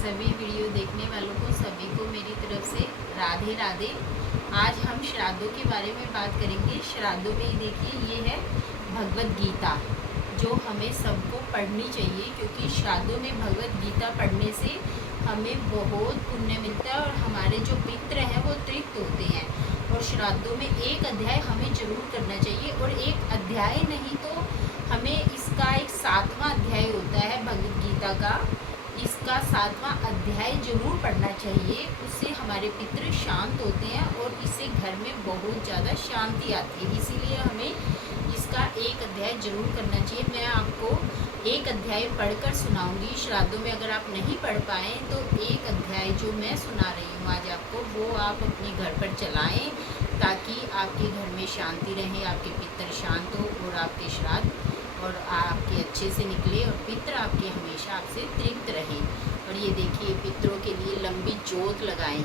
सभी वीडियो देखने वालों को सभी को मेरी तरफ से राधे राधे। आज हम श्राद्धों के बारे में बात करेंगे। श्राद्धों में देखिए ये है भगवत गीता, जो हमें सबको पढ़नी चाहिए, क्योंकि श्राद्धों में भगवत गीता पढ़ने से हमें बहुत पुण्य मिलता है और हमारे जो पितृ हैं वो तृप्त होते हैं। और श्राद्धों में एक अध्याय हमें जरूर करना चाहिए, और एक अध्याय नहीं तो हमें इसका एक 7वां अध्याय होता है भगवत गीता का, इसका 7वां अध्याय जरूर पढ़ना चाहिए। उससे हमारे पितृ शांत होते हैं और इससे घर में बहुत ज़्यादा शांति आती है। इसीलिए हमें इसका एक अध्याय जरूर करना चाहिए। मैं आपको एक अध्याय पढ़कर सुनाऊंगी श्राद्धों में। अगर आप नहीं पढ़ पाएँ तो एक अध्याय जो मैं सुना रही हूँ आज आपको, वो आप अपने घर पर चलाएँ, ताकि आपके घर में शांति रहे, आपके पितृ शांत हो और आपके श्राद्ध और आपके अच्छे से निकले और पितृ आपके हमेशा आपसे तृप्त रहे। और ये देखिए पितरों के लिए लंबी जोत लगाएं।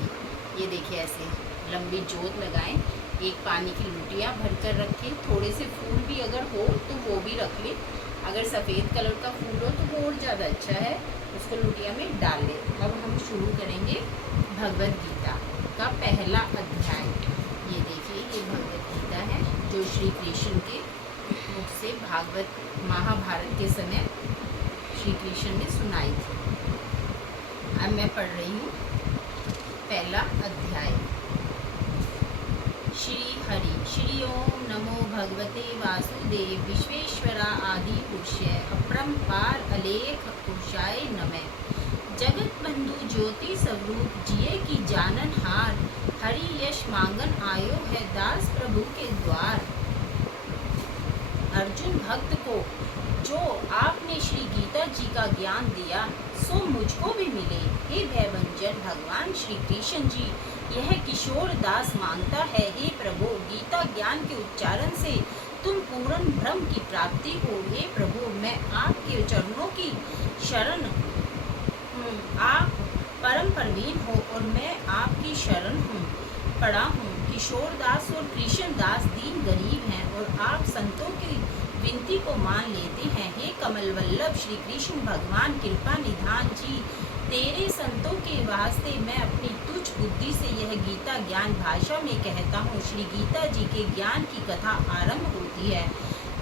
ये देखिए ऐसे लंबी जोत लगाएं। एक पानी की लुटिया भरकर रखें। थोड़े से फूल भी अगर हो तो वो भी रख लें। अगर सफ़ेद कलर का फूल हो तो वो और ज़्यादा अच्छा है, उसको लुटिया में डाल लें। अब हम शुरू करेंगे भगवद गीता का पहला अध्याय। ये देखिए ये भगवद गीता है जो श्री कृष्ण के मुख से भागवत महाभारत के समय श्री कृष्ण ने सुनाई थी। अब मैं पढ़ रही हूँ पहला अध्याय। श्री हरि श्री ओम नमो भगवते वासुदेव विश्वेश्वरा आदि पुरुषय अपरंपार अलेख पुरुषाय नमः। जगत बंधु ज्योति स्वरूप जिये की जानन हार, हरि यश मांगन आयो है दास प्रभु के द्वार। अर्जुन भक्त को जो आपने श्री गीता जी का ज्ञान दिया सो मुझको भी मिले। हे भयभंजन भगवान श्री कृष्ण जी, यह किशोर दास मांगता है, हे प्रभु गीता ज्ञान के उच्चारण से तुम पूर्ण ब्रह्म की प्राप्ति हो। हे प्रभु मैं आपके चरणों की शरण हूँ। आप परम प्रवीण हो और मैं आपकी शरण हूँ पड़ा हूँ। किशोर दास और कृष्ण दास दीन गरीब हैं और आप संतों की विनती को मान लेते हैं। हे कमल वल्लभ श्री कृष्ण भगवान कृपा निधान जी, तेरे संतों के वास्ते मैं अपनी तुच्छ बुद्धि से यह गीता ज्ञान भाषा में कहता हूँ। श्री गीता जी के ज्ञान की कथा आरंभ होती है।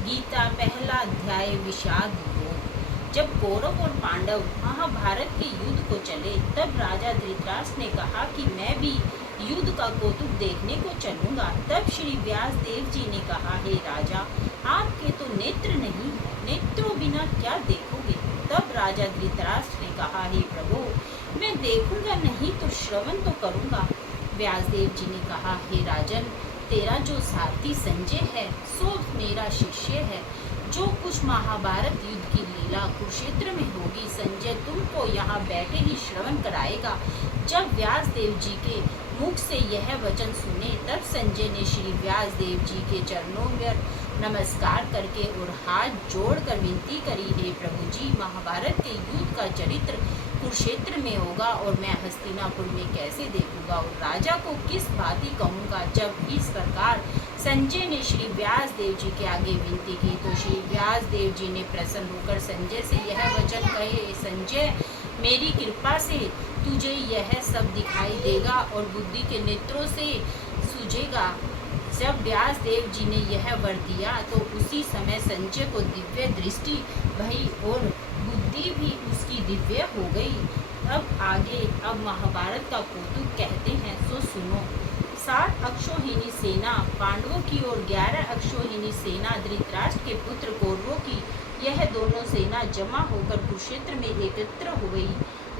गीता पहला अध्याय विषाद योग। जब कौरव और पांडव महाभारत के युद्ध को चले तब राजा धृतराष्ट्र ने कहा कि मैं भी युद्ध का कौतुक देखने को चलूंगा। तब श्री व्यास देव जी ने कहा, हे राजा आपके तो नेत्र नहीं, नेत्रों बिना क्या देखोगे। तब राजा धृतराष्ट्र ने कहा, हे प्रभु मैं देखूंगा नहीं तो श्रवण तो करूंगा। व्यासदेव जी ने कहा, हे राजन तेरा जो सारथी संजय है सो मेरा शिष्य है। जो कुछ महाभारत युद्ध की लीला कुरुक्षेत्र में होगी संजय तुमको यहाँ बैठे ही श्रवण कराएगा। जब व्यास देव जी के मुख से यह वचन सुने तब संजय ने श्री व्यास देव जी के चरणों में नमस्कार करके और हाथ जोड़कर विनती करी, हे प्रभु जी महाभारत के युद्ध का चरित्र कुरुक्षेत्र में होगा और मैं हस्तिनापुर में कैसे देखूंगा और राजा को किस भांति कहूँगा। जब इस प्रकार संजय ने श्री व्यास देव जी के आगे विनती की तो श्री व्यास देव जी ने प्रसन्न होकर संजय से यह वचन कहे, संजय मेरी कृपा से तुझे यह सब दिखाई देगा और बुद्धि के नेत्रों से सूझेगा। जब व्यास देव जी ने यह वर दिया तो उसी समय संजय को दिव्य दृष्टि भई और बुद्धि भी उसकी दिव्य हो गई। अब महाभारत का कौतुक कहते हैं सो सुनो। 60 अक्षौहिणी सेना पांडवों की और 11 अक्षौहिणी सेना धृतराष्ट्र के पुत्र कौरवों की, यह दोनों सेना जमा होकर कुरुक्षेत्र में एकत्र हो गई।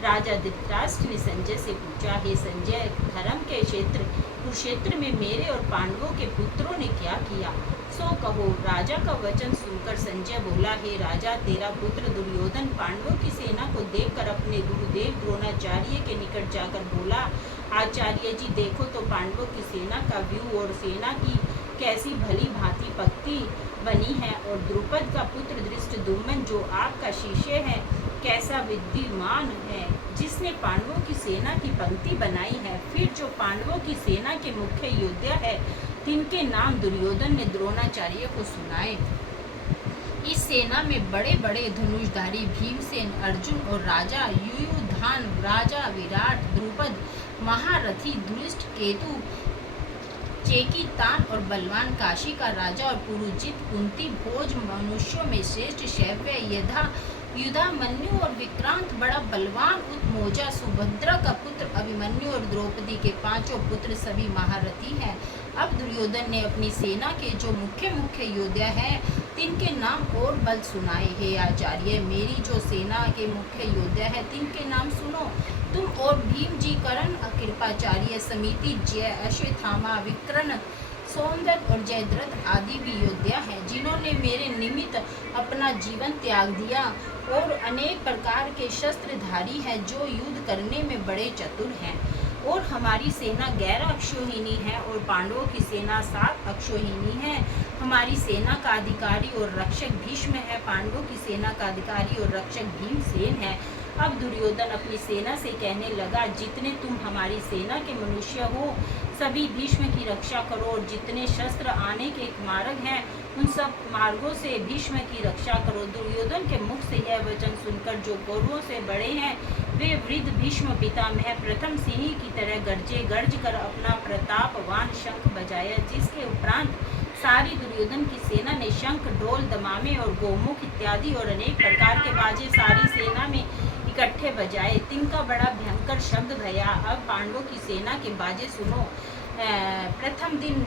राजा धृतराष्ट्र ने संजय से पूछा, हे संजय धर्म के क्षेत्र कुरुक्षेत्र में मेरे और पांडवों के पुत्रों ने क्या किया सो कहो। राजा का वचन सुनकर संजय बोला, हे राजा तेरा पुत्र दुर्योधन पांडवों की सेना को देखकर अपने गुरुदेव द्रोणाचार्य के निकट जाकर बोला, आचार्य जी देखो तो पांडवों की सेना का व्यू और सेना की कैसी भली भांति पक्ति बनी है, और द्रुपद का पुत्र धृष्टद्युम्न जो आपका शिष्य है कैसा विद्यमान है, जिसने पांडवों की सेना की पंक्ति बनाई है। फिर जो पांडवों की सेना के मुख्य योद्धा है तिनके नाम दुर्योधन ने द्रोणाचार्य को सुनाए। इस सेना में बड़े बड़े धनुषधारी भीमसेन, अर्जुन और राजा युयुधान, राजा विराट, द्रुपद, महारथी धृष्ट केतु, चेकितान और बलवान काशी का राजा और पुरुजित, कुंती, भोज, मनुष्यों में श्रेष्ठ शैव्य, युधामन्यु और विक्रांत बड़ा बलवान, उत्मोजा, सुभद्रा का पुत्र अभिमन्यु और द्रौपदी के पांचों पुत्र सभी महारथी हैं। अब दुर्योधन ने अपनी सेना के जो मुख्य मुख्य योद्धा हैं तिनके नाम और बल सुनाए। हे आचार्य, मेरी जो सेना के मुख्य योद्धा है तिनके नाम सुनो। तुम और भीम जी, कर्ण, कृपाचार्य, समिति, जय, अश्वत्थामा, विकर्ण, सौंदर्य और जयद्रथ आदि भी योद्धा हैं जिन्होंने मेरे निमित्त अपना जीवन त्याग दिया, और अनेक प्रकार के शस्त्रधारी हैं जो युद्ध करने में बड़े चतुर हैं। और हमारी सेना 11 अक्षौहिणी है और पांडवों की सेना 7 अक्षौहिणी है। हमारी सेना का अधिकारी और रक्षक भीष्म है, पांडवों की सेना का अधिकारी और रक्षक भीमसेन है। अब दुर्योधन अपनी सेना से कहने लगा, जितने तुम हमारी सेना के मनुष्य हो सभी भीष्म की रक्षा करो, और जितने शस्त्र आने के मार्ग हैं उन सब मार्गों से भीष्म की रक्षा करो। दुर्योधन के मुख से यह वचन सुनकर जो कौरवों से बड़े हैं वे वृद्ध भीष्म पितामह प्रथम सिंह की तरह गरजे, गर्ज कर अपना प्रतापवान शंख बजाया, जिसके उपरांत सारी दुर्योधन की सेना ने शंख, ढोल, दमामे और गोमुख इत्यादि और अनेक प्रकार के बाजे सारी सेना में इकट्ठे बजाए। तिनका बड़ा भयंकर शब्द भया। अब पांडवों की सेना के बाजे सुनो। प्रथम दिन